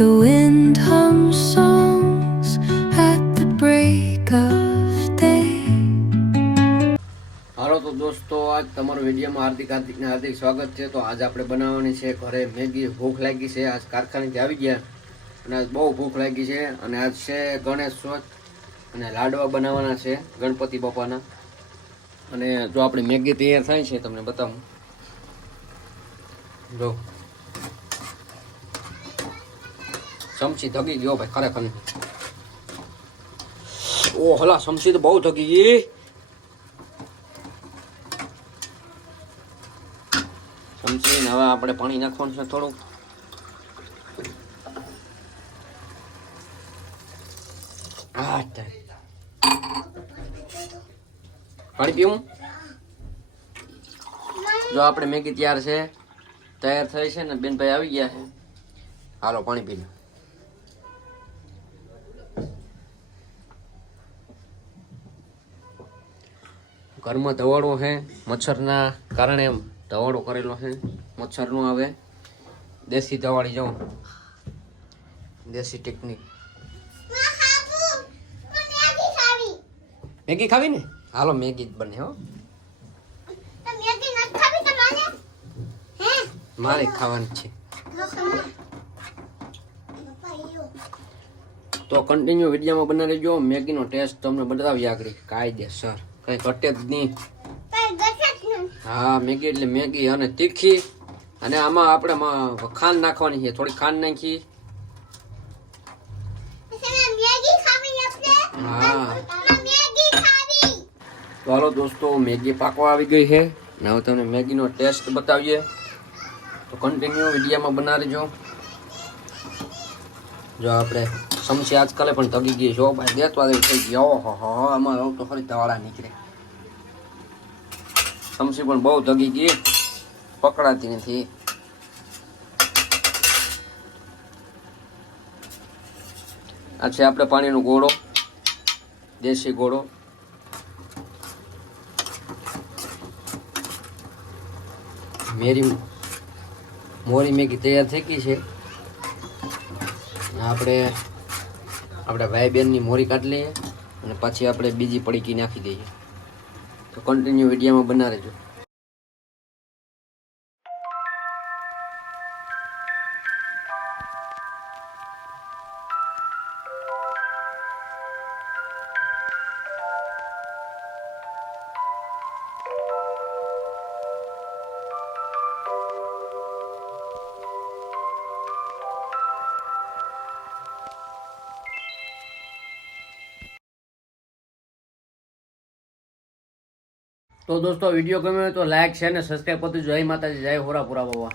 the wind hums songs at the break of day. હાલો તો દોસ્તો, આજ તમારો વિડીયોમાં હાર્દિક હાર્દિકને હાર્દિક સ્વાગત છે. તો આજ આપણે બનાવવાની છે ઘરે મેગી. ભૂખ લાગી છે. આજ કારખાનેથી આવી ગયા અને આજ બહુ ભૂખ લાગી છે. અને આજ છે ગણેશ ચોથ અને લાડવા બનાવવાના છે ગણપતિ બાપાના. અને જો આપણી મેગી તૈયાર થાય છે, તમને બતાવું. જો. ચમચી ધગી ગયો ભાઈ, ખરેખર ઓ હલા ચમચી તો બહુ ધગી ગઈ. સમજીને હવે આપણે પાણી નાખવાનું છે થોડુંક. પાણી પીવું? જો આપણે મેગી તૈયાર છે, તૈયાર થઈ છે ને બેનભાઈ આવી ગયા છે. હાલો, પાણી પી લો. ઘરમાં ધવાડો છે મચ્છરના કારણે ધવાડો કરેલો છે મચ્છર નો આવે. દેશી દવાળી જાઉં દેશી ટેકનિક મેગી ખાવી ને? હાલો, મેગી જ બને હો. મારે ખાવાની છે. તો કન્ટિન્યુ વિડીયોમાં બનાવી રહેજો મેગીનો ટેસ્ટ તમને બતાવી આગળ. કાયદેસર. કઈ ઘટે જ નહીં. હા મેગી એટલે મેગી અને તીખી. અને આમાં આપણે ખાંડ નાખવાની છે. થોડી ખાંડ નાખી. હા. તો દોસ્તો મેગી પાકવા આવી ગઈ છે. ને હવે તમને મેગીનો ટેસ્ટ બતાવીએ. તો કન્ટિન્યુ વિડીયોમાં બનાવીજો જો આપણે સમસી આજકાલે પણ તગી ગઈ જો ભાઈ દેતવા દેવી થઈ ગઈ ઓહો, હો આમાં તો ફરી દવાળા નીકળે. સમસી પણ બહુ તગી ગઈ. પકડાતી નથી. આ છે આપણે પાણીનો ગોળો. દેશી ગોળો. મેરી, મોરી મેગી તૈયાર થઈ ગઈ છે. આપણે આપણે ભાઈ બહેનની મોરી કાઢી લઈએ અને પછી આપણે બીજી પડીકી નાખી દઈએ. તો કન્ટિન્યુ વિડીયોમાં બના રહેજો. તો દોસ્તો, વીડિયો ગમ્યો હોય તો લાઈક છે અને સબસ્ક્રાઈબ કરતું જય માતાજી, જય હોરાપુરા બાબા.